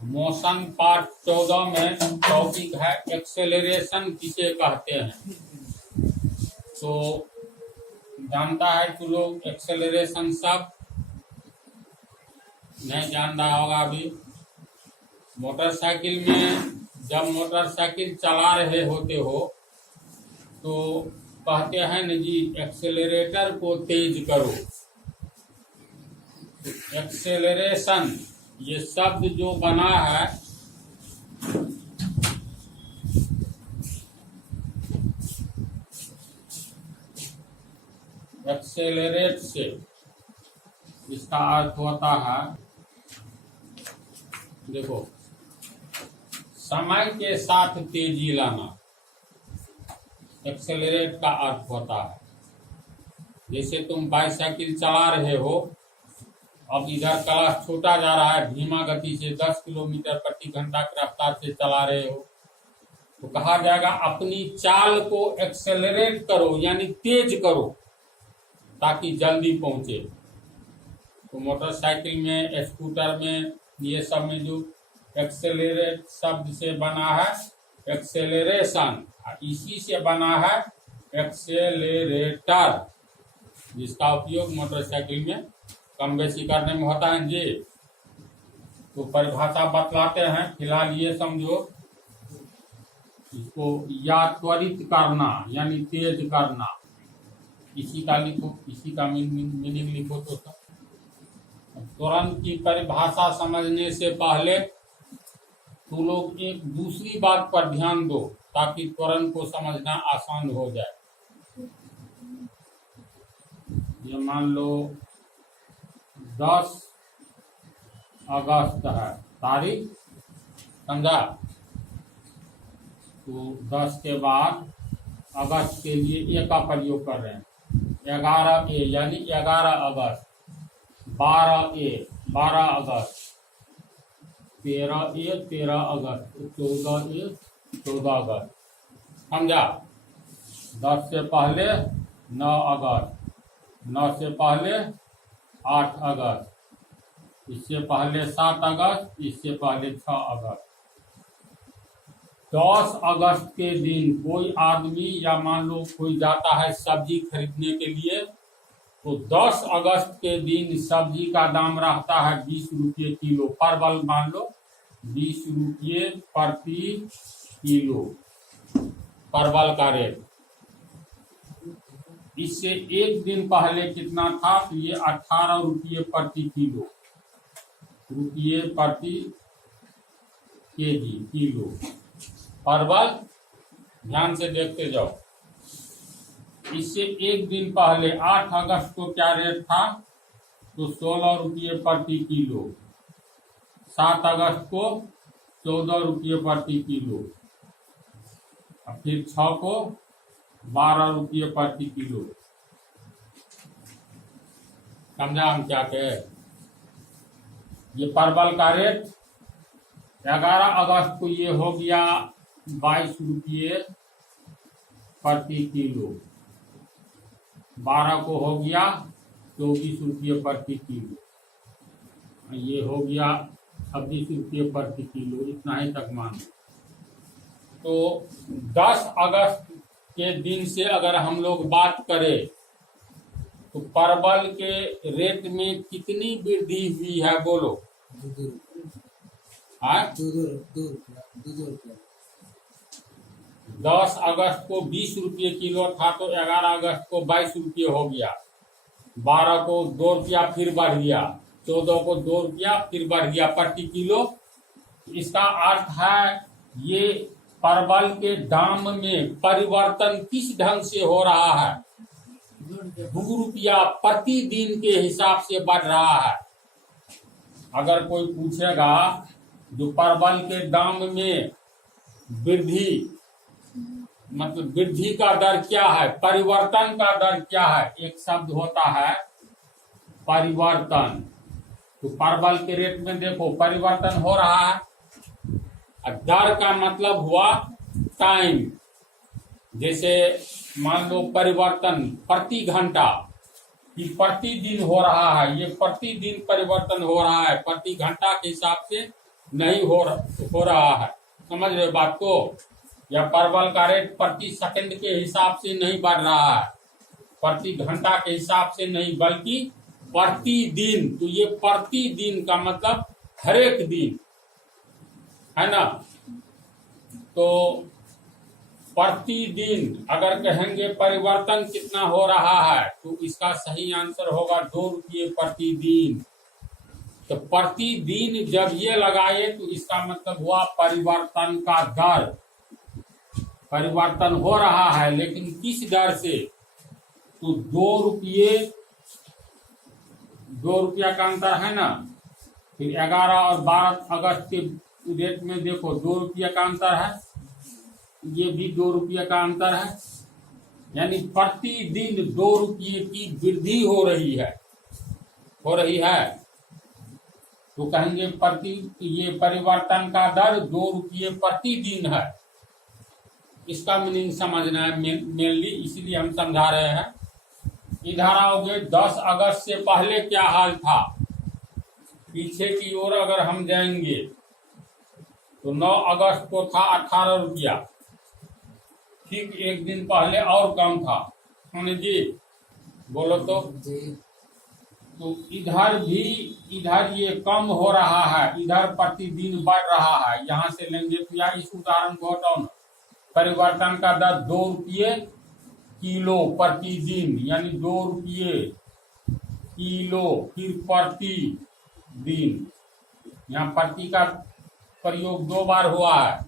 Motion part 14 में topic है acceleration किसे कहते हैं। तो जानता है कि लोग एक्सेलरेशन सब नहीं जान रहा होगा। अभी मोटरसाइकिल में जब मोटरसाइकिल चला रहे होते हो तो कहते हैं न जी एक्सेलरेटर को तेज करो। एक्सेलरेशन ये शब्द जो बना है एक्सेलरेट से, इसका अर्थ होता है, देखो, समय के साथ तेजी लाना एक्सेलरेट का अर्थ होता है। जैसे तुम बाईसाइकिल चला रहे हो, अब इधर क्लच छूटा जा रहा है, धीमा गति से 10 किलोमीटर प्रति घंटा की रफ्तार से चला रहे हो, तो कहा जाएगा अपनी चाल को एक्सेलरेट करो, यानी तेज करो ताकि जल्दी पहुंचे। तो मोटरसाइकिल में, स्कूटर में, ये सब में जो एक्सेलरेट शब्द से बना है एक्सेलरेशन, इसी से बना है एक्सेलरेटर, जिसका उपयोग मोटरसाइकिल में कम बेसी करने में होता है जी। तो परिभाषा बतलाते हैं, फिलहाल ये समझो, इसको या त्वरित करना यानी तेज करना, इसी का लिखो, इसी का मीनिंग लिखो। तो तुरंत की परिभाषा समझने से पहले तो लोग एक दूसरी बात पर ध्यान दो ताकि तुरंत को समझना आसान हो जाए। ये मान लो 10 अगस्त है तारीख, समझा। तो 10 के बाद अगस्त के लिए ए का प्रयोग कर रहे हैं। 11A यानी 11 अगस्त, 12A 12 अगस्त, 13A 13 अगस्त, 14A 14 अगस्त, समझा। 10 से पहले 9 अगस्त, 9 से पहले 8 अगस्त, इससे पहले 7 अगस्त, इससे पहले 6 अगस्त। 10 अगस्त के दिन कोई आदमी या मान लो कोई जाता है सब्जी खरीदने के लिए, तो 10 अगस्त के दिन सब्जी का दाम रहता है 20 रुपये किलो। परवल मान लो 20 रुपये प्रति किलो परवल का रेट। इससे एक दिन पहले कितना था, तो ये 18 रुपये प्रति किलो, रुपये प्रति केजी किलो परवल। ध्यान से देखते जाओ। इससे एक दिन पहले 8 अगस्त को क्या रेट था, तो 16 रुपये प्रति किलो। 7 अगस्त को 14 रुपये प्रति किलो, और फिर 6 को 12 रुपये प्रति किलो। समझा हम क्या कहे। ये परवल का रेट 11 अगस्त को ये हो गया 22 रुपये प्रति किलो, 12 को हो गया 24 रुपये प्रति किलो, ये हो गया 26 रुपये प्रति किलो, इतना ही तक मान। तो 10 अगस्त के दिन से अगर हम लोग बात करें तो परवल के रेट में कितनी वृद्धि हुई है, बोलो। 10 अगस्त को 20 रुपये किलो था, तो 11 अगस्त को 22 रुपये हो गया, 12 को 2 रुपया फिर बढ़ गया, 14 को 2 रुपया फिर बढ़ गया प्रति किलो। इसका अर्थ है ये परवल के दाम में परिवर्तन किस ढंग से हो रहा है, 2 रुपया प्रतिदिन के हिसाब से बढ़ रहा है। अगर कोई पूछेगा जो परवल के दाम में वृद्धि, मतलब वृद्धि का दर क्या है, परिवर्तन का दर क्या है, एक शब्द होता है परिवर्तन। तो परवल के रेट में देखो परिवर्तन हो रहा है। दर का मतलब हुआ टाइम। जैसे मान लो परिवर्तन प्रति घंटा, कि प्रतिदिन हो रहा है, ये प्रतिदिन परिवर्तन हो रहा है, प्रति घंटा के हिसाब से नहीं हो रहा है। समझ रहे हो बात को? या परवल का रेट प्रति सेकंड के हिसाब से नहीं बढ़ रहा है, प्रति घंटा के हिसाब से नहीं, बल्कि प्रतिदिन। तो ये प्रतिदिन का मतलब हर एक दिन है ना। तो प्रतिदिन अगर कहेंगे परिवर्तन कितना हो रहा है, तो इसका सही आंसर होगा 2 रुपये प्रतिदिन। तो प्रतिदिन जब ये लगाए तो इसका मतलब हुआ परिवर्तन का दर। परिवर्तन हो रहा है, लेकिन किस दर से? तो 2 रुपया का अंतर है ना। फिर 11 और 12 अगस्त के डेट में देखो 2 रुपया का अंतर है, ये भी 2 रुपये का अंतर है, यानी प्रतिदिन 2 रुपये की वृद्धि हो रही है। तो कहेंगे ये परिवर्तन का दर 2 रुपये प्रतिदिन है। इसका मीनिंग समझना है मेनली, इसीलिए हम समझा रहे हैं। इधर आओगे 10 अगस्त से पहले क्या हाल था, पीछे की ओर अगर हम जाएंगे तो 9 अगस्त को था 18 रुपया, ठीक एक दिन पहले और कम था। जी बोलो तो इधर ये कम हो रहा है, इधर प्रतिदिन बढ़ रहा है। यहाँ से लेंगे तो या इस उदाहरण को हटाओ ना। परिवर्तन का दर 2 रुपये किलो प्रतिदिन, यानी 2 रुपये किलो, फिर प्रतिदिन। यहाँ प्रति का प्रयोग 2 बार हुआ है,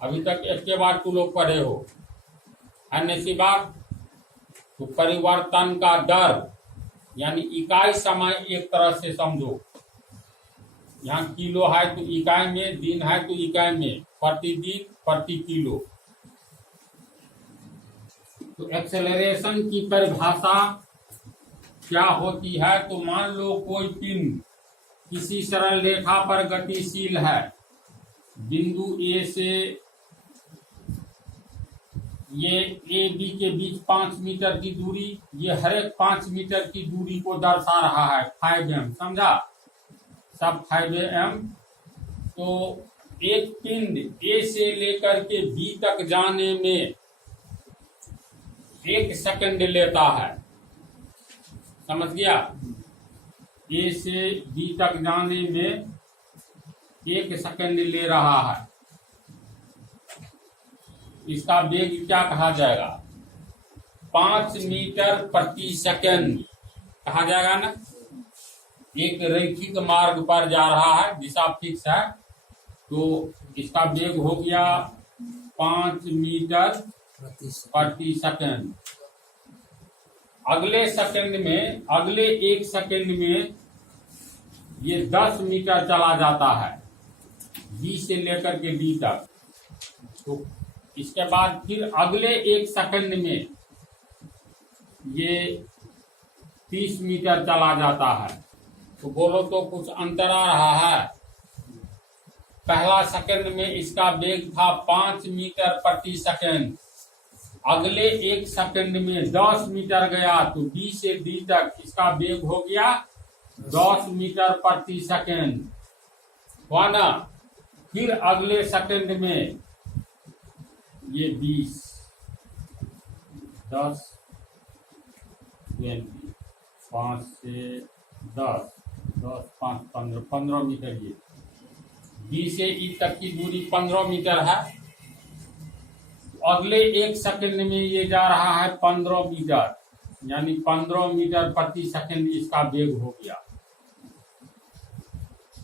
अभी तक एक के बार तुम लोग पढ़े हो। अन्य सी बात, तो परिवर्तन का दर यानी इकाई समय एक तरह से समझो। यहाँ किलो है तो इकाई में, दिन है तो इकाई में, प्रतिदिन प्रति किलो। तो एक्सेलरेशन की परिभाषा क्या होती है? तो मान लो कोई पिंड किसी सरल रेखा पर गतिशील है, बिंदु ए से ये ए बी के बीच 5 मीटर की दूरी, ये हर एक 5 मीटर की दूरी को दर्शा रहा है 5m, समझा? सब 5m। तो एक पिंड ए से लेकर के बी तक जाने में 1 सेकंड लेता है, समझ गया? ए से बी तक जाने में 1 सेकंड ले रहा है। इसका वेग क्या कहा जाएगा? 5 मीटर प्रति सेकंड कहा जाएगा ना। एक रैखिक मार्ग पर जा रहा है, दिशा फिक्स है, तो इसका वेग हो गया 5 मीटर प्रति सेकंड। अगले अगले 1 सेकंड में ये 10 मीटर चला जाता है, बी से लेकर के डी तक। तो इसके बाद फिर अगले 1 सेकंड में ये 30 मीटर चला जाता है। तो बोलो तो कुछ अंतर आ रहा है। पहला सेकंड में इसका वेग था 5 मीटर प्रति सेकंड, अगले 1 सेकंड में 10 मीटर गया, तो बी से डी तक इसका वेग हो गया 10 मीटर प्रति सेकंड, हुआ ना। फिर अगले सेकंड में ये 20, 10, 20, 5 से 10, 10, 5, 15 मीटर। ये बी से ई तक की दूरी 15 मीटर है। अगले 1 सेकंड में ये जा रहा है 15 मीटर, यानी 15 मीटर प्रति सेकंड इसका वेग हो गया।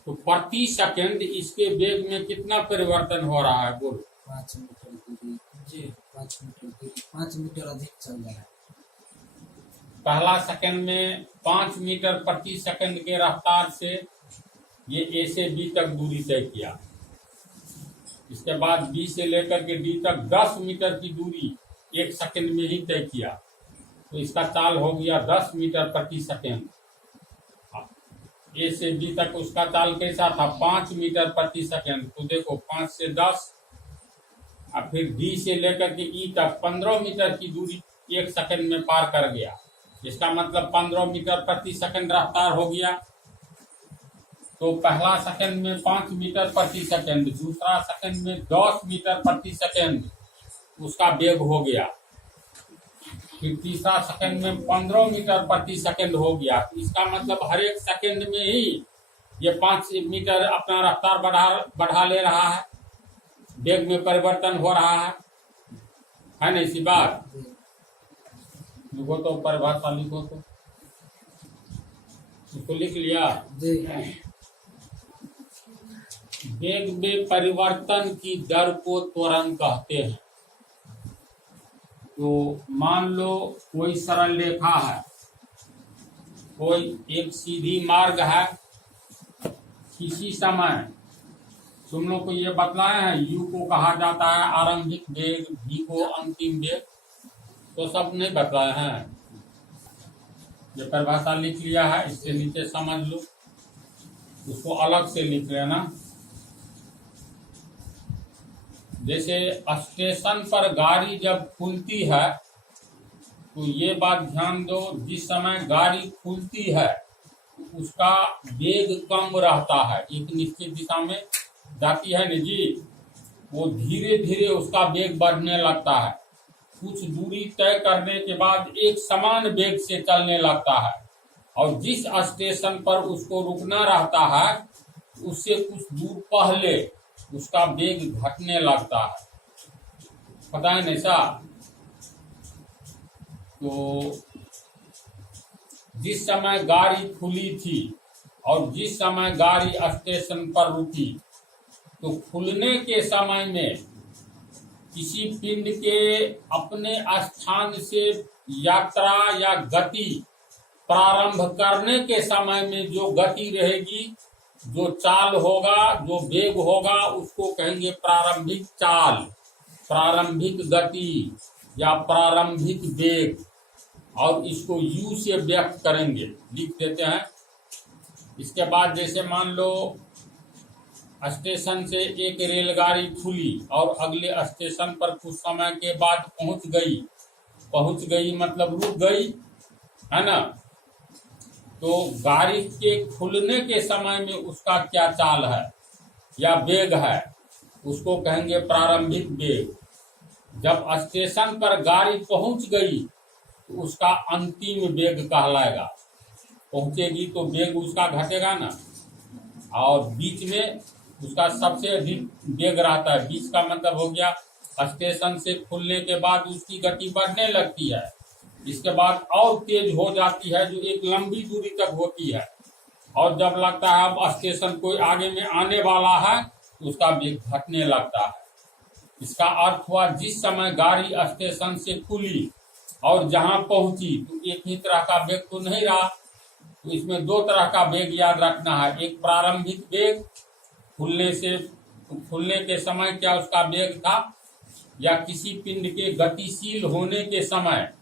तो प्रति सेकंड इसके वेग में कितना परिवर्तन हो रहा है? बोलो। 5 मीटर दूरी जी, 5 मीटर अधिक चल रहा है। पहला सेकंड में 5 मीटर प्रति सेकंड के रफ्तार से ये ए से बी तक दूरी तय किया। इसके बाद बी से लेकर के डी तक 10 मीटर की दूरी 1 सेकंड में ही तय किया, तो इसका चाल हो गया 10 मीटर प्रति सेकंड। ए से बी तक उसका चाल कैसा था? 5 मीटर प्रति सेकंड। तो देखो 5 से 10 और फिर डी से लेकर के ई तक 15 मीटर की दूरी 1 सेकंड में पार कर गया। इसका मतलब 15 मीटर प्रति सेकंड रफ्तार हो गया। तो पहला सेकंड में 5 मीटर प्रति सेकंड, दूसरा सेकंड में 10 मीटर प्रति सेकंड उसका वेग हो गया, फिर तीसरा सेकंड में 15 मीटर प्रति सेकंड हो गया। इसका मतलब हर एक सेकंड में ही ये 5 मीटर अपना रफ्तार बढ़ा ले रहा है, वेग में परिवर्तन हो रहा है ना। इसी बात लिखो तो परिभाषा लिखो तो इसको लिख लिया। वेग में परिवर्तन की दर को त्वरण कहते हैं। तो मान लो कोई सरल रेखा है, कोई एक सीधी मार्ग है, किसी समय तुम लोग को ये बतलाए हैं u को कहा जाता है आरंभिक वेग, v को अंतिम वेग, तो सब नहीं बतलाए हैं। ये परिभाषा लिख लिया है, इससे नीचे समझ लो, उसको अलग से लिख लेना। जैसे स्टेशन पर गाड़ी जब खुलती है, तो ये बात ध्यान दो, जिस समय गाड़ी खुलती है उसका वेग कम रहता है, एक निश्चित दिशा में जाती है ना जी, वो धीरे धीरे उसका वेग बढ़ने लगता है, कुछ दूरी तय करने के बाद एक समान वेग से चलने लगता है, और जिस स्टेशन पर उसको रुकना रहता है उससे कुछ दूर पहले उसका वेग घटने लगता है। पता है ना सा? तो जिस समय गाड़ी खुली थी और जिस समय गाड़ी स्टेशन पर रुकी, तो खुलने के समय में किसी पिंड के अपने स्थान से यात्रा या गति प्रारंभ करने के समय में जो गति रहेगी, जो चाल होगा, जो वेग होगा, उसको कहेंगे प्रारंभिक चाल, प्रारंभिक गति या प्रारंभिक वेग, और इसको u से व्यक्त करेंगे, लिख देते हैं। इसके बाद जैसे मान लो स्टेशन से एक रेलगाड़ी खुली और अगले स्टेशन पर कुछ समय के बाद पहुंच गई मतलब रुक गई, है ना। तो गाड़ी के खुलने के समय में उसका क्या चाल है या वेग है, उसको कहेंगे प्रारंभिक वेग। जब स्टेशन पर गाड़ी पहुंच गई तो उसका अंतिम वेग कहलाएगा। पहुंचेगी तो वेग उसका घटेगा ना, और बीच में उसका सबसे अधिक वेग रहता है। बीच का मतलब हो गया स्टेशन से खुलने के बाद उसकी गति बढ़ने लगती है, इसके बाद और तेज हो जाती है, जो एक लंबी दूरी तक होती है, और जब लगता है अब स्टेशन कोई आगे में आने वाला है तो उसका वेग घटने लगता है। इसका अर्थ हुआ जिस समय गाड़ी स्टेशन से खुली और जहां पहुंची तो एक ही तरह का वेग तो नहीं रहा, तो इसमें दो तरह का वेग याद रखना है। एक प्रारंभिक वेग, खुलने के समय क्या उसका वेग था, या किसी पिंड के गतिशील होने के समय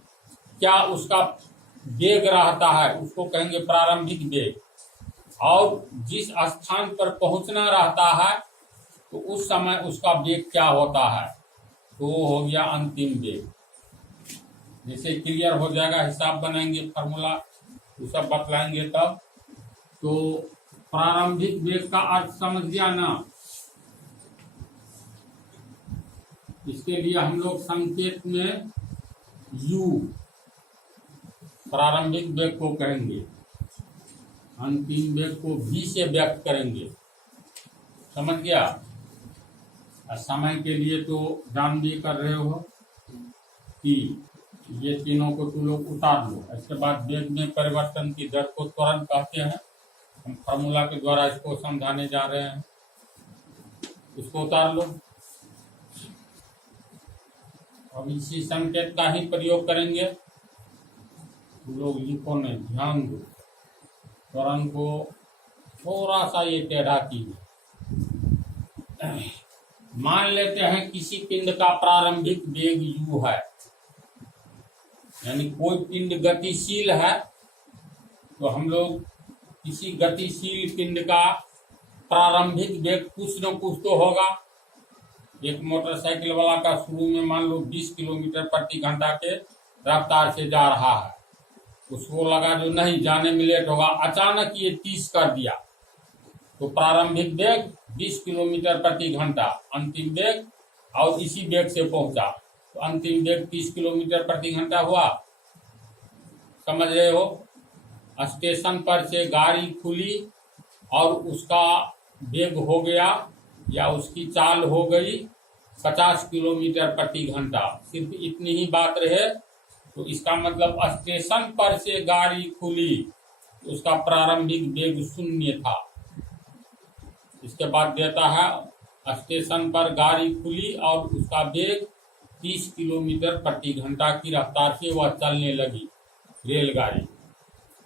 क्या उसका वेग रहता है, उसको कहेंगे प्रारंभिक वेग। और जिस स्थान पर पहुंचना रहता है तो उस समय उसका वेग क्या होता है, तो वो हो गया अंतिम वेग। जैसे क्लियर हो जाएगा, हिसाब बनाएंगे, फार्मूला वो सब बतलाएंगे तब। तो प्रारंभिक वेग का अर्थ समझ गया ना। इसके लिए हम लोग संकेत में u प्रारंभिक वेग को कहेंगे, अंतिम वेग को v से व्यक्त करेंगे। समझ गया? समय के लिए तो जान भी कर रहे हो कि ये तीनों को तुम लोग उतार लो। इसके बाद वेग में परिवर्तन की दर को त्वरण कहते हैं। हम फार्मूला के द्वारा इसको समझाने जा रहे हैं, इसको उतार लो। अब इसी संकेत का ही प्रयोग करेंगे। तुम लोग लिखो नहीं, ध्यान दो, त्वरण को थोड़ा सा ये टेढ़ा कीजिए। मान लेते हैं किसी पिंड का प्रारंभिक वेग u है, यानी कोई पिंड गतिशील है, तो हम लोग किसी गतिशील पिंड का प्रारंभिक वेग कुछ न कुछ तो होगा। एक मोटरसाइकिल वाला का शुरू में मान लो 20 किलोमीटर प्रति घंटा के रफ्तार से जा रहा है, उसको लगा जो नहीं जाने में लेट होगा, अचानक ये 30 कर दिया, तो प्रारंभिक वेग 20 किलोमीटर प्रति घंटा, अंतिम वेग, और इसी वेग से पहुंचा तो अंतिम वेग 30 किलोमीटर प्रति घंटा हुआ। समझ रहे हो? स्टेशन पर से गाड़ी खुली और उसका वेग हो गया या उसकी चाल हो गई 50 किलोमीटर प्रति घंटा, सिर्फ इतनी ही बात रहे तो इसका मतलब स्टेशन पर से गाड़ी खुली तो उसका प्रारंभिक वेग 0 था। इसके बाद देता है स्टेशन पर गाड़ी खुली और उसका वेग 30 किलोमीटर प्रति घंटा की रफ्तार से वह चलने लगी रेलगाड़ी।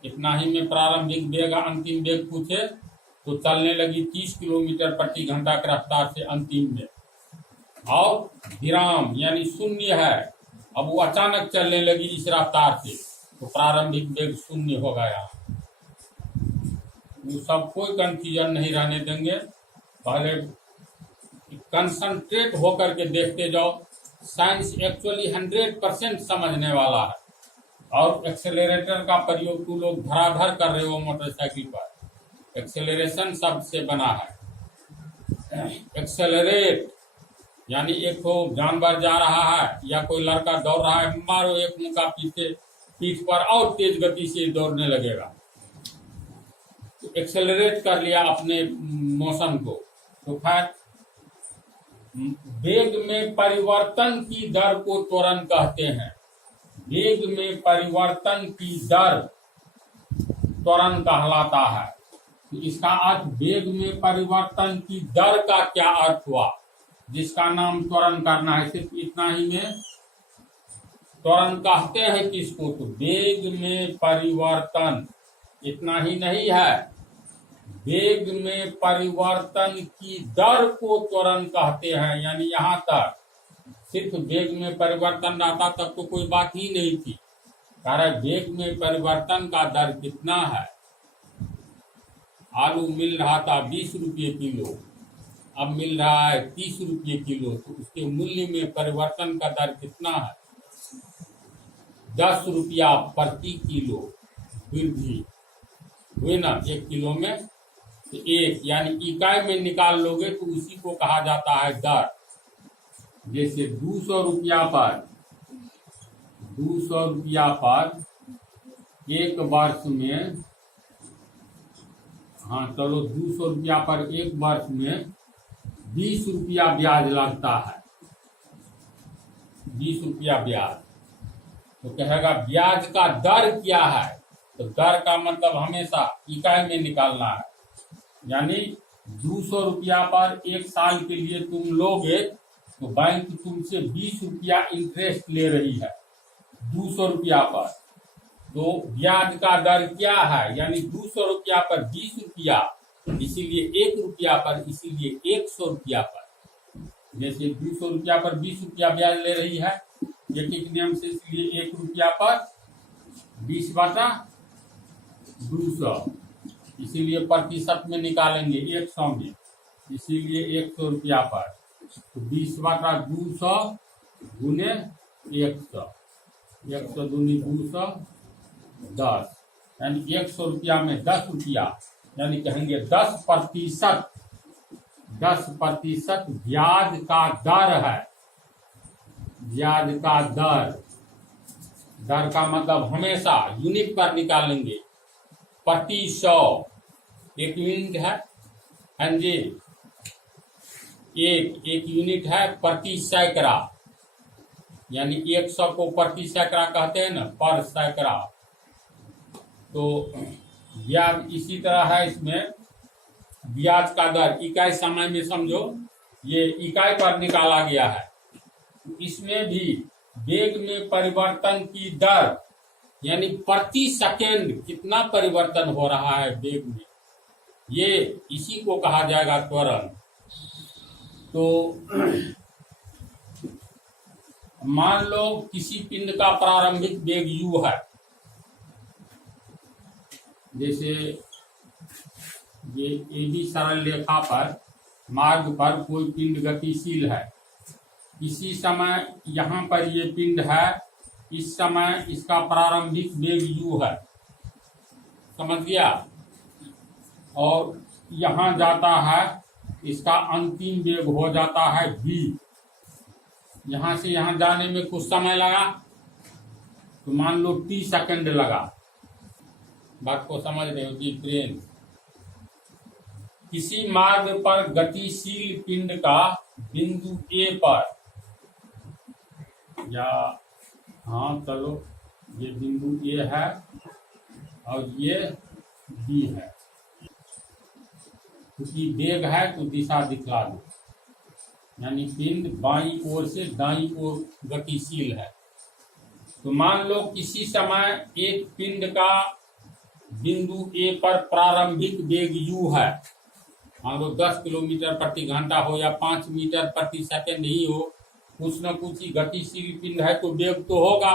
इतना ही में प्रारंभिक वेग अंतिम वेग पूछे तो चलने लगी 30 किलोमीटर प्रति घंटा की रफ्तार से अंतिम में, और विराम यानी 0 है, अब वो अचानक चलने लगी इस रफ्तार से तो प्रारंभिक वेग 0 हो गया। वो सब कोई कंफ्यूजन नहीं रहने देंगे, पहले कंसंट्रेट होकर के देखते जाओ। साइंस एक्चुअली 100% समझने वाला है, और एक्सेलरेटर का प्रयोग तू लोग धड़ाधड़ कर रहे हो मोटरसाइकिल पर। एक्सेलरेशन शब्द से बना है। एक्सेलरेट यानी एक तो जानवर जा रहा है या कोई लड़का दौड़ रहा है, मारो एक मुक्का पीछे पीठ पर और तेज गति से दौड़ने लगेगा, तो एक्सेलरेट कर लिया अपने मोशन को। तो खैर वेग में परिवर्तन की दर को त्वरण कहते हैं। वेग में परिवर्तन की दर त्वरण कहलाता है। तो इसका अर्थ वेग में परिवर्तन की दर का क्या अर्थ हुआ, जिसका नाम त्वरण करना है। सिर्फ इतना ही में त्वरण कहते हैं किसको, तो वेग में परिवर्तन, इतना ही नहीं है, वेग में परिवर्तन की दर को त्वरण कहते हैं। यानी यहां तक सिर्फ वेग में परिवर्तन रहता तब तो कोई बात ही नहीं थी, कारण वेग में परिवर्तन का दर कितना है। आलू मिल रहा था 20 रुपये किलो, अब मिल रहा है 30 रुपये किलो, तो उसके मूल्य में परिवर्तन का दर कितना है, 10 रुपया प्रति किलो वृद्धि हुई ना 1 किलो में। तो एक यानी इकाई में निकाल लोगे तो उसी को कहा जाता है दर। जैसे 200 रुपया पर एक वर्ष में, हाँ चलो 200 रुपया पर एक वर्ष में 20 रुपया ब्याज लगता है, 20 रुपया ब्याज। तो कहेगा ब्याज का दर क्या है, तो दर का मतलब हमेशा इकाई में निकालना है। यानी 200 रुपया पर एक साल के लिए तुम लोगे तो बैंक तुमसे 20 रुपया इंटरेस्ट ले रही है 200 रुपया पर, तो ब्याज का दर क्या है, यानी 200 रुपया पर 20 रुपया, इसीलिए 1 रुपया पर, इसीलिए 100 रुपया पर। जैसे 200 रुपया पर 20 रुपया ब्याज ले रही है एटिक नियम से, इसलिए 1 रुपया पर 20/200, इसीलिए प्रतिशत में निकालेंगे 100 में, इसीलिए 100 रुपया पर, तो 20/200 गुने 100, 100 दूनी 200, 10, यानी 100 रुपया में 10 रुपया, यानी कहेंगे 10% ब्याज का दर है। ब्याज का दर का मतलब हमेशा यूनिट पर निकालेंगे, प्रति 100 एक यूनिट है, हाँ जी, एक यूनिट है प्रति सैकड़ा, यानी 100 को प्रति सैकड़ा कहते हैं ना, पर सैकड़ा। तो ब्याज इसी तरह है, इसमें ब्याज का दर इकाई समय में समझो, ये इकाई पर निकाला गया है। इसमें भी वेग में परिवर्तन की दर यानी प्रति सेकेंड कितना परिवर्तन हो रहा है वेग में, ये इसी को कहा जाएगा त्वरण। तो मान लो किसी पिंड का प्रारंभिक वेग u है, जैसे ये AB सरल रेखा पर मार्ग पर कोई पिंड गतिशील है, इसी समय यहाँ पर ये पिंड है, इस समय इसका प्रारंभिक वेग u है, समझ गया। और यहाँ जाता है, इसका अंतिम वेग हो जाता है v। यहाँ से यहाँ जाने में कुछ समय लगा, तो मान लो t सेकंड लगा। बात को समझ रहे हो कि ट्रेन किसी मार्ग पर गतिशील पिंड का बिंदु A पर, या हाँ चलो ये बिंदु A है और ये B है, क्योंकि वेग है तो दिशा दिखला दो, यानी पिंड बाईं ओर से दाईं ओर गतिशील है। तो मान लो किसी समय एक पिंड का बिंदु A पर प्रारंभिक वेग u है, मान लो 10 किलोमीटर प्रति घंटा हो या 5 मीटर प्रति सेकंड ही हो, कुछ न कुछ ही गतिशील पिंड है तो वेग तो होगा।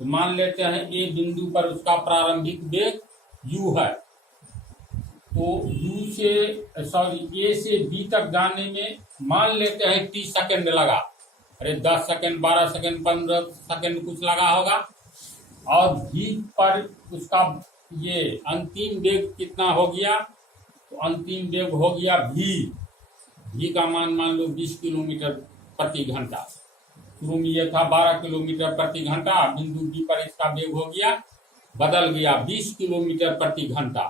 तो मान लेते हैं A बिंदु पर उसका प्रारंभिक वेग u है, तो A से B तक जाने में मान लेते हैं t सेकंड लगा। अरे 10 सेकंड, 12 सेकंड, 15 सेकंड कुछ लगा होगा। और V पर उसका ये अंतिम वेग कितना हो गया, तो अंतिम वेग हो गया v का मान लो 20 किलोमीटर प्रति घंटा। शुरू में ये था 12 किलोमीटर प्रति घंटा, बिंदु B पर इसका वेग हो गया, बदल गया 20 किलोमीटर प्रति घंटा।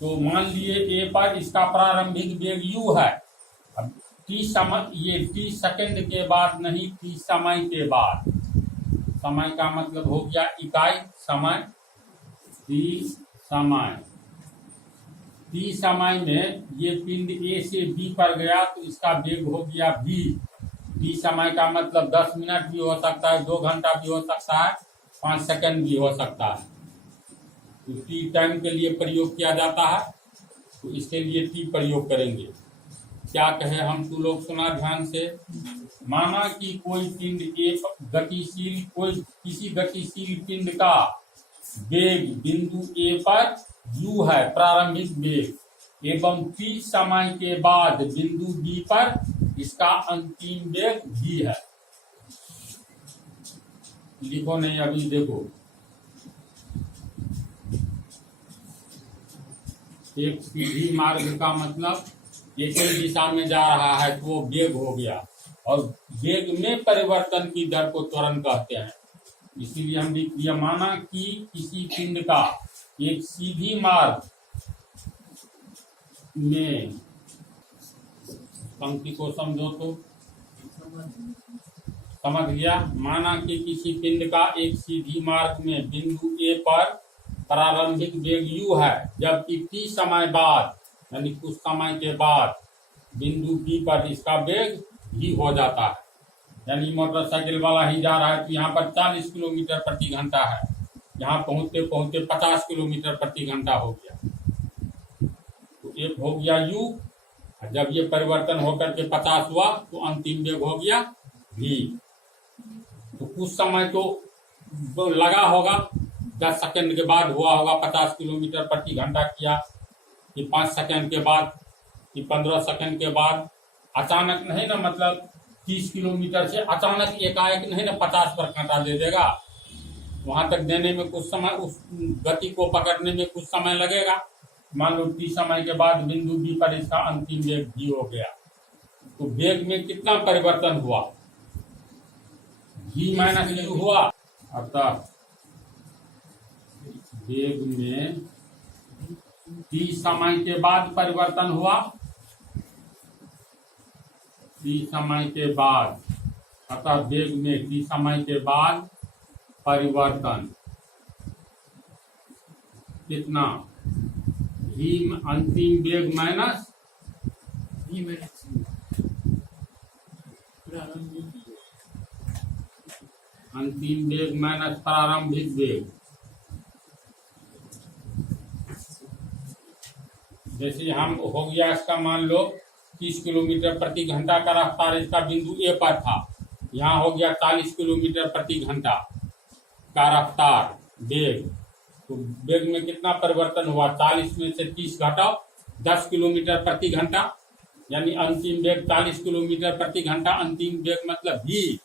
तो मान लिए A पर इसका प्रारंभिक वेग u है। अब t समय, ये t सेकंड के बाद नहीं, t समय के बाद, समय का मतलब हो गया इकाई समय, t समय में ये पिंड A से B पर गया तो इसका वेग हो गया v। t समय का मतलब 10 मिनट भी हो सकता है, 2 घंटा भी हो सकता है, 5 सेकंड भी हो सकता है। तो t टाइम के लिए प्रयोग किया जाता है, तो इसके लिए t प्रयोग करेंगे। क्या कहे हम तो लोग सुना ध्यान से। माना कि कोई पिंड एक गतिशील, किसी गतिशील पिंड का वेग बिंदु A पर u है, प्रारंभिक वेग, एवं t समय के बाद बिंदु B पर इसका अंतिम वेग v है। लिखो नहीं, अभी देखो, एक सीधी मार्ग का मतलब एक ही दिशा में जा रहा है तो वो वेग हो गया, और वेग में परिवर्तन की दर को त्वरण कहते हैं। इसीलिए हम भी यह माना कि किसी पिंड का एक सीधी मार्ग में, पंक्ति को समझो तो समझ गया। माना कि किसी पिंड का एक सीधी मार्ग में बिंदु A पर प्रारंभिक वेग u है, जबकि t समय बाद यानी कुछ समय के बाद बिंदु B पर इसका वेग v हो जाता है। यानी मोटरसाइकिल वाला ही जा रहा है तो यहाँ पर 40 किलोमीटर प्रति घंटा है, यहाँ पहुंचते पहुंचते 50 किलोमीटर प्रति घंटा हो गया, तो एक हो गया u। जब ये परिवर्तन होकर के 50 हुआ तो अंतिम वेग हो गया v। तो कुछ समय तो लगा होगा, 10 सेकंड के बाद हुआ होगा 50 किलोमीटर प्रति घंटा किया, कि 5 सेकंड के बाद, कि 15 सेकंड के बाद। अचानक नहीं ना, मतलब 30 किलोमीटर से अचानक एकाएक नहीं ना 50 पर कांटा दे देगा, वहां तक देने में कुछ समय, उस गति को पकड़ने में कुछ समय लगेगा। मान लो t समय के बाद बिंदु B पर इसका अंतिम वेग v हो गया, तो वेग में कितना परिवर्तन हुआ, v माइनस u हुआ। अतः वेग में t समय के बाद परिवर्तन हुआ, t समय के बाद, अतः वेग में t समय के बाद परिवर्तन कितना, v अंतिम वेग माइनस अंतिम वेग माइनस प्रारंभिक वेग। जैसे हम हो गया इसका मान लो 30 किलोमीटर प्रति घंटा का रफ्तार इसका बिंदु A पर था, यहाँ हो गया 40 किलोमीटर प्रति घंटा का रफ्तार वेग। तो वेग में कितना परिवर्तन हुआ, 40 में से 30 घटाओ 10 किलोमीटर प्रति घंटा, यानी अंतिम वेग 40 किलोमीटर प्रति घंटा। अंतिम वेग मतलब v,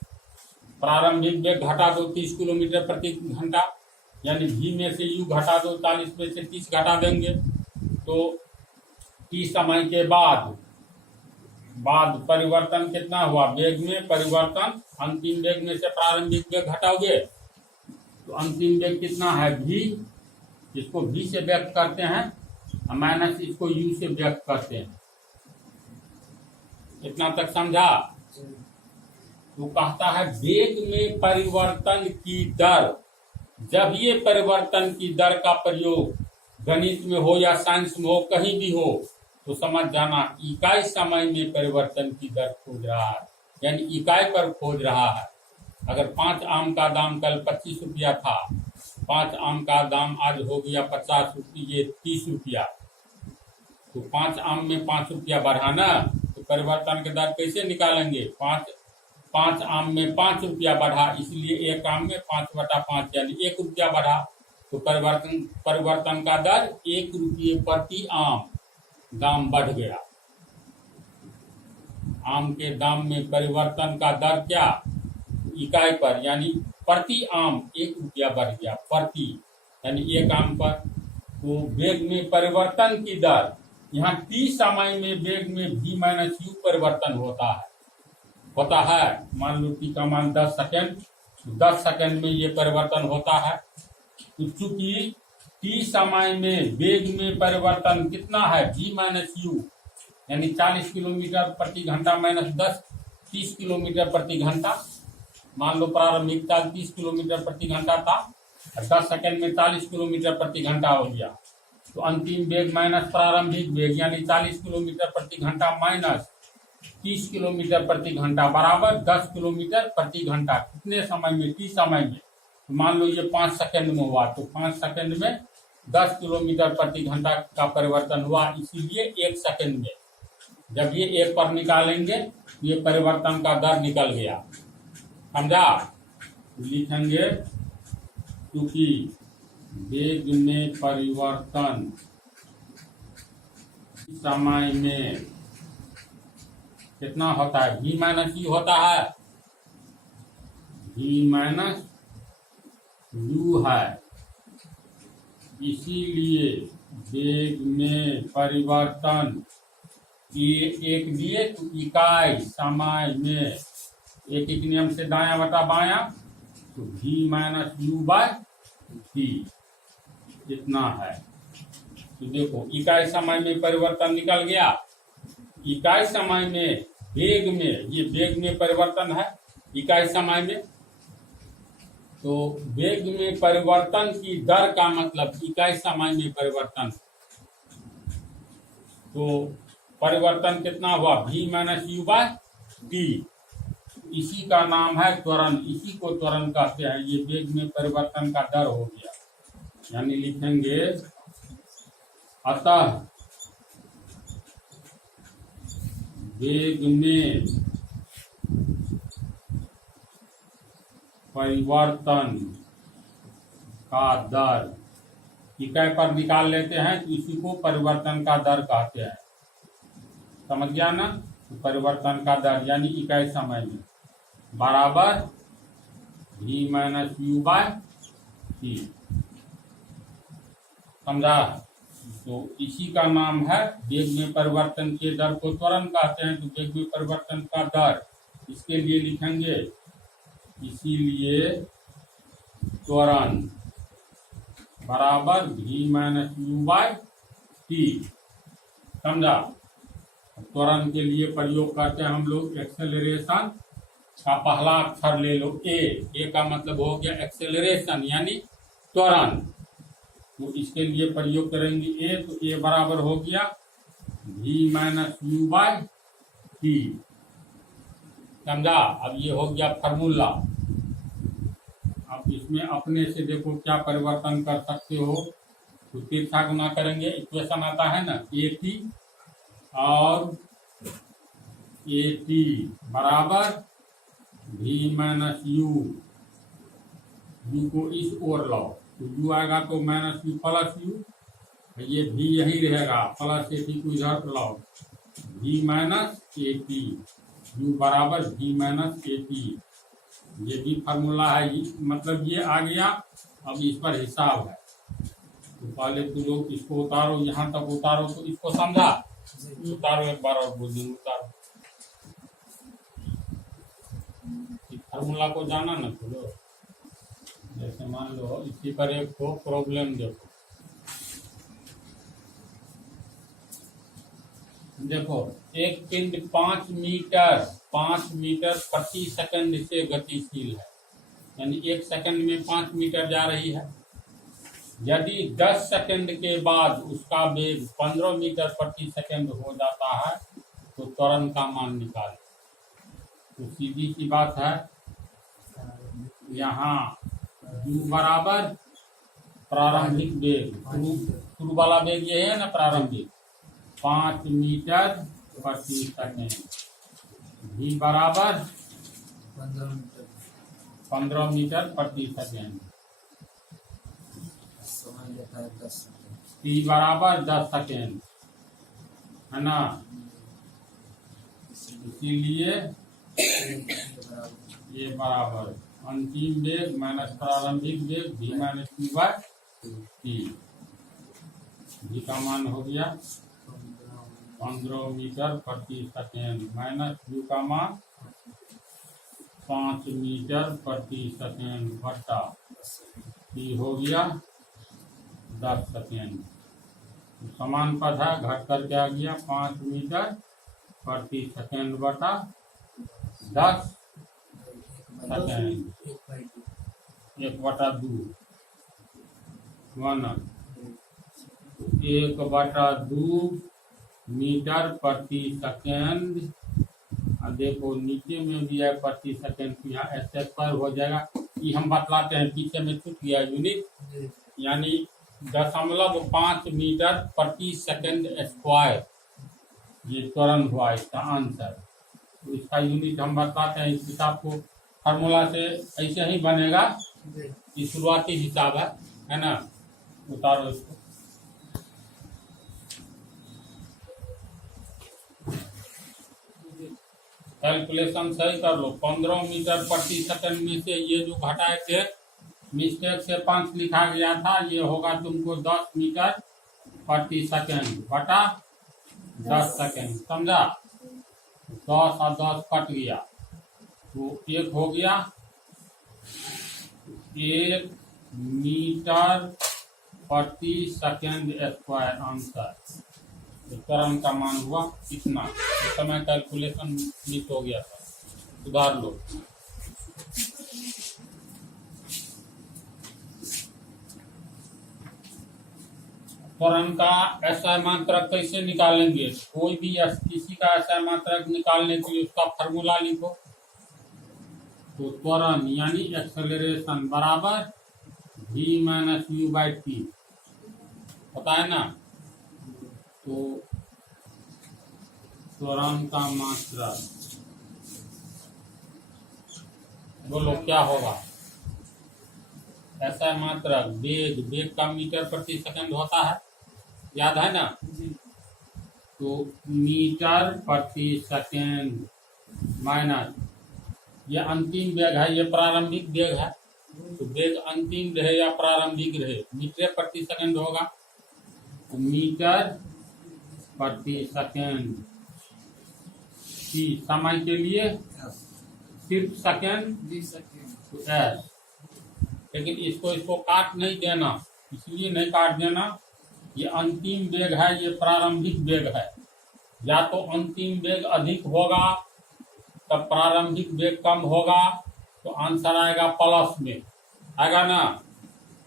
प्रारंभिक वेग घटा दो 30 किलोमीटर प्रति घंटा, यानी v में से u घटा दो, 40 में से 30 घटा देंगे तो t समय के बाद परिवर्तन कितना हुआ, वेग में परिवर्तन, अंतिम वेग में से प्रारंभिक वेग घटाओगे तो अंतिम वेग कितना है v, इसको v से व्यक्त करते हैं माइनस इसको u से व्यक्त करते हैं। इतना तक समझा। तो कहता है वेग में परिवर्तन की दर, जब ये परिवर्तन की दर का प्रयोग गणित में हो या साइंस में हो, कहीं भी हो, तो समझ जाना इकाई समय में परिवर्तन की दर खोज रहा है, यानी इकाई पर खोज रहा है। अगर 5 आम का दाम कल 25 रुपया था, 5 आम का दाम आज हो गया 50 रुपये, 30 रुपया, तो 5 आम में 5 रुपया बढ़ाना, तो परिवर्तन की दर कैसे निकालेंगे, 5 आम में 5 रुपया बढ़ा, इसलिए एक आम में 5/5 यानी 1 रुपया बढ़ा, तो परिवर्तन का दर 1 रुपये प्रति आम दाम बढ़ गया। आम के दाम में परिवर्तन का दर क्या, इकाई पर यानी प्रति आम 1 रुपया बढ़ गया, प्रति यानी एक आम पर। तो वेग में परिवर्तन की दर, यहाँ t समय में वेग में v माइनस u परिवर्तन होता है। मान लो t का मान 10 सेकेंड, 10 सेकेंड में ये परिवर्तन होता है। तो चूंकि t समय में वेग में परिवर्तन कितना है, v माइनस u यानी 40 किलोमीटर प्रति घंटा माइनस 10, 30 किलोमीटर प्रति घंटा। मान लो प्रारंभिक चाल 30 किलोमीटर प्रति घंटा था, 10 सेकेंड में 40 किलोमीटर प्रति घंटा हो गया, तो अंतिम वेग माइनस प्रारंभिक वेग यानी 40 किलोमीटर प्रति घंटा माइनस 30 किलोमीटर प्रति घंटा बराबर 10 किलोमीटर प्रति घंटा। कितने समय में, t समय में। तो मान लो ये 5 सेकेंड में हुआ, तो 5 सेकेंड में 10 किलोमीटर प्रति घंटा का परिवर्तन हुआ, इसीलिए 1 सेकेंड में जब ये 1 पर निकालेंगे ये परिवर्तन का दर निकल गया। समझा। लिखेंगे क्योंकि वेग में परिवर्तन समय में कितना होता है, v माइनस u होता है, v माइनस u है, इसीलिए वेग में परिवर्तन एक दिए तो इकाई समय में एक नियम से दायां बटा बायां, तो v minus u by t इतना है। तो देखो इकाई समय में परिवर्तन निकल गया। इकाई समय में वेग में, ये वेग में परिवर्तन है इकाई समय में, तो वेग में परिवर्तन की दर का मतलब इकाई समय में परिवर्तन। तो परिवर्तन कितना हुआ, v minus u by t, इसी का नाम है त्वरण, इसी को त्वरण कहते हैं। ये वेग में परिवर्तन का दर हो गया, यानी लिखेंगे अतः वेग में परिवर्तन का दर, इकाई पर निकाल लेते हैं तो इसी को परिवर्तन का दर कहते हैं। समझ गया ना। तो परिवर्तन का दर यानी इकाई समय में बराबर v minus u by t। समझा। तो इसी का नाम है वेग में परिवर्तन के दर को त्वरण कहते हैं। तो वेग में परिवर्तन का दर, इसके लिए लिखेंगे इसीलिए त्वरण बराबर v minus u by t। समझा। त्वरण के लिए प्रयोग करते हैं हम लोग एक्सेलरेशन का पहला अक्षर ले लो ए का मतलब हो गया एक्सेलरेशन यानी त्वरण। तो इसके लिए प्रयोग करेंगे ए, तो ए बराबर हो गया v minus u by t। समझा। अब ये हो गया फार्मूला। अब इसमें अपने से देखो क्या परिवर्तन कर सकते हो। तो तिरछा गुना करेंगे, इक्वेशन आता है ना AT और AT बराबर v माइनस u को इस ओर लाओ, तो u आएगा तो माइनस u प्लस u, ये v यही रहेगा, प्लस AT को इधर लाओ, v माइनस AT, u बराबर v माइनस AT। ये भी फार्मूला है, मतलब ये आ गया। अब इस पर हिसाब है, तो पहले तो लोग इसको उतारो, यहाँ तक उतारो तो इसको समझा। जी उतारो एक बार और बोल देंगे उतारो। फार्मूला को जाना ना चलो। जैसे मान लो इसी पर एक को प्रॉब्लम देखो। देखो एक पिंड 5 मीटर प्रति सेकंड से गतिशील है, यानी 1 सेकंड में 5 मीटर जा रही है। यदि 10 सेकंड के बाद उसका वेग 15 मीटर प्रति सेकंड हो जाता है तो त्वरण का मान निकालें। तो सीधी सी बात है, यहाँ u बराबर प्रारंभिक वेग, शुरू वाला वेग ये है ना प्रारंभिक, 5 मीटर प्रति सेकंड, v बराबर 15 मीटर प्रति सेकंड, समय लेता है 10 सेकंड, t बराबर 10 सेकंड, है ना। इसीलिए ये बराबर अंतिम वेग माइनस प्रारंभिक वेग v minus q by t। v का मान हो गया 15 मीटर प्रति सेकंड माइनस u का मान 5 मीटर प्रति सेकंड बटा t हो गया 10 सेकंड। तो समान पद है, घट करके आ गया 5 मीटर प्रति सेकंड बटा 10 सेकंड, 1/2 1 1/2 मीटर प्रति सेकंड। और देखो नीचे में भी है प्रति सेकंड, तो यहाँ एस पर हो जाएगा। ये हम बतलाते हैं, पीछे में छूट गया यूनिट, यानी 0.5 मीटर प्रति सेकंड स्क्वायर ये त्वरण हुआ इसका आंसर। तो इसका यूनिट हम बताते हैं, इस हिसाब को फार्मूला से ऐसे ही बनेगा, ये शुरुआती हिसाब है ना। उतारो इसको। कैलकुलेशन सही कर लो। 15 मीटर प्रति सेकंड में से ये जो घटाए थे, मिस्टेक से 5 लिखा गया था, ये होगा तुमको 10 मीटर प्रति सेकंड बटा 10 सेकंड, समझा। 10 और 10 कट गया तो 1 हो गया। 1 मीटर प्रति सेकंड स्क्वायर आंसर। तो त्वरण का मान हुआ कितना। इस समय कैलकुलेशन मिस हो गया था, सुधार लो। त्वरण का ऐसा मात्रक कैसे निकालेंगे। कोई भी किसी का ऐसा मात्रक निकालने के लिए उसका फार्मूला लिखो। तो त्वरण यानी एक्सेलरेशन बराबर v minus you by T, पता है ना। तो त्वरण का मात्रक बोलो क्या होगा। ऐसा मात्रक वेग का मीटर प्रति सेकंड होता है, याद है ना। तो मीटर प्रति सेकंड माइनस ये अंतिम वेग है, ये प्रारंभिक वेग है। तो वेग अंतिम रहे या प्रारंभिक रहे, मीटर प्रति सेकंड होगा। तो मीटर प्रति सेकंड की समय के लिए सिर्फ सेकंड, तो एस। लेकिन इसको काट नहीं देना, इसलिए नहीं काट देना, ये अंतिम वेग है, ये प्रारंभिक वेग है। या तो अंतिम वेग अधिक होगा तब प्रारंभिक वेग कम होगा, तो आंसर आएगा प्लस में, आएगा ना।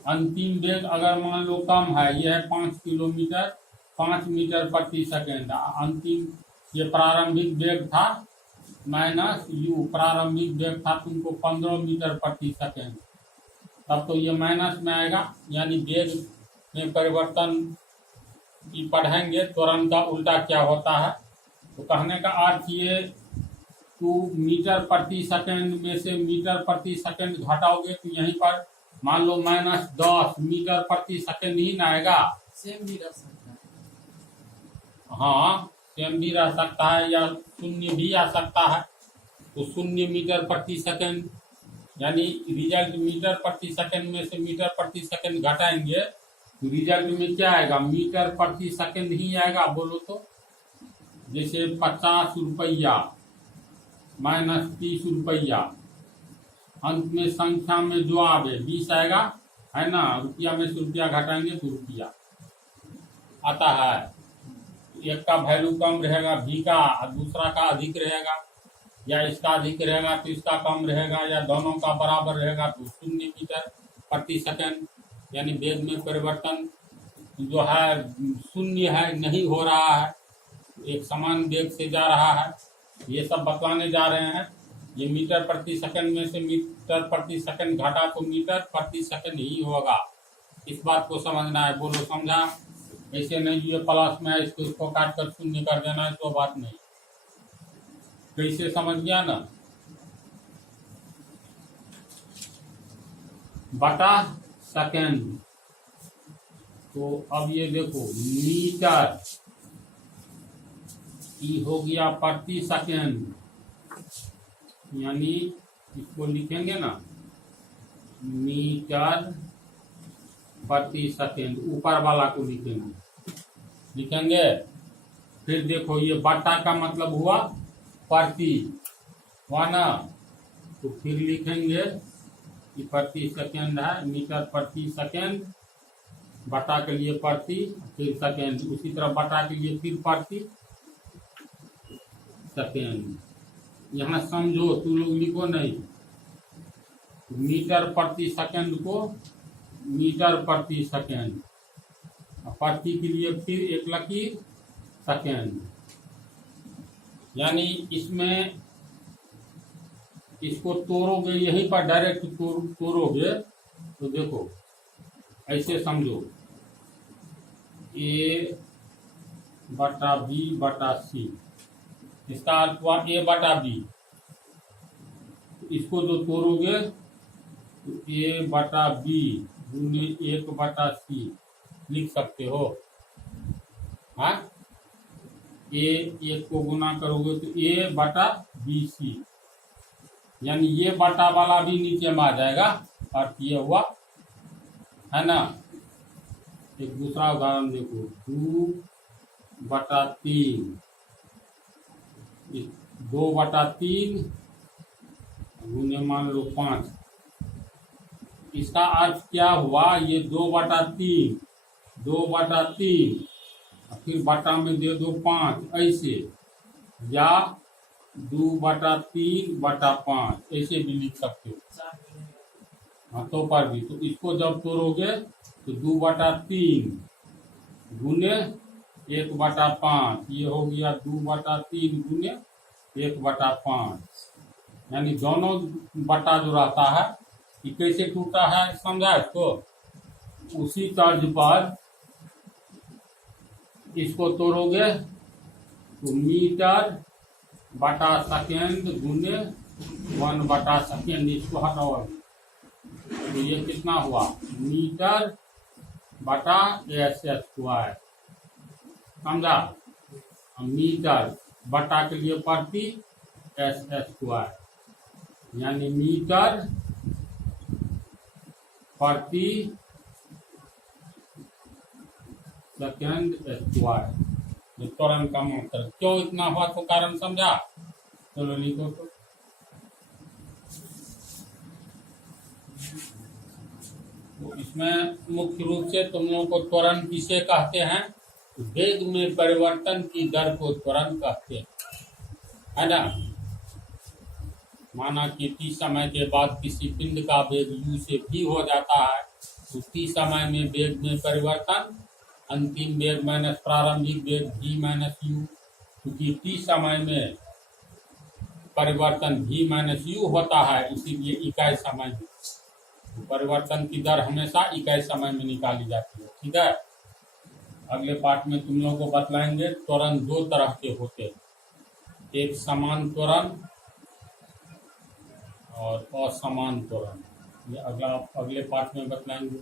अंतिम वेग अगर मान लो कम है, ये है 5 किलोमीटर 5 मीटर प्रति सेकंड, अंतिम ये प्रारंभिक वेग था माइनस यू, प्रारंभिक वेग था तुमको 15 मीटर प्रति सेकंड, तब तो ये माइनस में आएगा, यानी वेग में परिवर्तन की पढ़ेंगे त्वरण का उल्टा क्या होता है। तो कहने का अर्थ ये, तू मीटर प्रति सेकंड में से मीटर प्रति सेकंड घटाओगे तो यहीं पर मान लो -10 मीटर प्रति सेकंड ही ना आएगा। सेम भी रह सकता है। हाँ सेम भी रह सकता है या शून्य भी आ सकता है। तो 0 मीटर प्रति सेकंड, यानी रिजल्ट मीटर प्रति सेकंड में से मीटर प्रति सेकंड घटाएंगे तो रिजल्ट में क्या आएगा, मीटर प्रति सेकंड ही आएगा। बोलो तो जैसे 50 रुपया माइनस 30 रुपया, अंत में संख्या में जो आवे 20 आएगा, है ना। रुपया में से रुपया घटाएंगे तो रुपया आता है। एक का वैल्यू कम रहेगा भी का और दूसरा का अधिक रहेगा, या इसका अधिक रहेगा तो इसका कम रहेगा, या दोनों का बराबर रहेगा तो 0 मीटर प्रति सेकंड। यानी वेग में परिवर्तन जो है शून्य है, नहीं हो रहा है, एक समान वेग से जा रहा है। ये सब बतलाने जा रहे हैं। ये मीटर प्रति सेकंड में से मीटर प्रति सेकंड घटा तो मीटर प्रति सेकंड ही होगा। इस बात को समझना है। बोलो समझा? ऐसे नहीं ये प्लस में है इसको काट कर शून्य कर देना है तो बात नहीं। कैसे समझ गया ना? बटा सेकंड। तो अब ये देखो मीटर ई हो गया प्रति सेकंड, यानी इसको लिखेंगे ना मीटर प्रति सेकंड, ऊपर वाला को लिखेंगे। फिर देखो ये बटा का मतलब हुआ प्रति, हुआ ना, तो फिर लिखेंगे कि प्रति सेकंड है, मीटर प्रति सेकंड, बटा के लिए प्रति, फिर सेकंड, उसी तरह बटा के लिए फिर प्रति सेकंड। यहाँ समझो, तू लोग लिखो नहीं, मीटर प्रति सेकंड को मीटर प्रति सेकंड, प्रति के लिए फिर एक लकीर सेकंड। यानी इसमें इसको तोड़ोगे, यहीं पर डायरेक्ट तोड़ोगे तो देखो ऐसे समझो, ए बटा बी बटा सी, इसका अर्थ हुआ ए बटा बी। इसको जो तोड़ोगे तो ए बटा बी गुने 1 बटा सी लिख सकते हो। हाँ, ए 1 को गुना करोगे तो ए बटा बी सी, यानी ये बटा वाला भी नीचे में आ जाएगा। अर्थ ये हुआ, है ना। एक दूसरा उदाहरण देखो, 2 बटा 3, 2 बटा 3 गुने मान लो 5। इसका अर्थ क्या हुआ, ये 2 बटा 3, 2 बटा 3 फिर बटा में दे दो 5, ऐसे, या 2 बटा 3 बटा 5 ऐसे भी लिख सकते हो। हाँ, तो पर भी, तो इसको जब तोड़ोगे तो 2 बटा 3 गुने 1 बटा 5, ये हो गया 2 बटा 3 गुने 1 बटा 5। यानी दोनों बटा जो रहता है ये कैसे टूटा है, समझा इसको। उसी तर्ज पर इसको तोड़ोगे तो मीटर बटा सेकेंड गुने 1 बटा सेकेंड, इसको हटाओ तो ये कितना हुआ, मीटर बटा एस स्क्वायर। समझा? मीटर बटा के लिए प्रति एस स्क्वायर, यानी मीटर प्रति सेकंड स्क्वायर। जो त्वरण का मात्रा क्यों इतना हुआ तो कारण समझा? चलो लिखो तो। तो इसमें मुख्य रूप से तुम लोगों को त्वरण किसे कहते हैं? वेग में परिवर्तन की दर को त्वरण कहते हैं, है ना। माना कि t समय के बाद किसी पिंड का वेग u से v हो जाता है, तो t समय में वेग में परिवर्तन अंतिम वेग माइनस प्रारंभिक वेग v माइनस u, क्योंकि t समय में परिवर्तन v माइनस u होता है, इसीलिए इकाई समय में तो परिवर्तन की दर हमेशा इकाई समय में निकाली जाती है। ठीक है, अगले पार्ट में तुम लोगों को बतलाएंगे त्वरण 2 तरह के होते हैं, एक समान त्वरण और असमान त्वरण। ये अगले पार्ट में बतलाएंगे।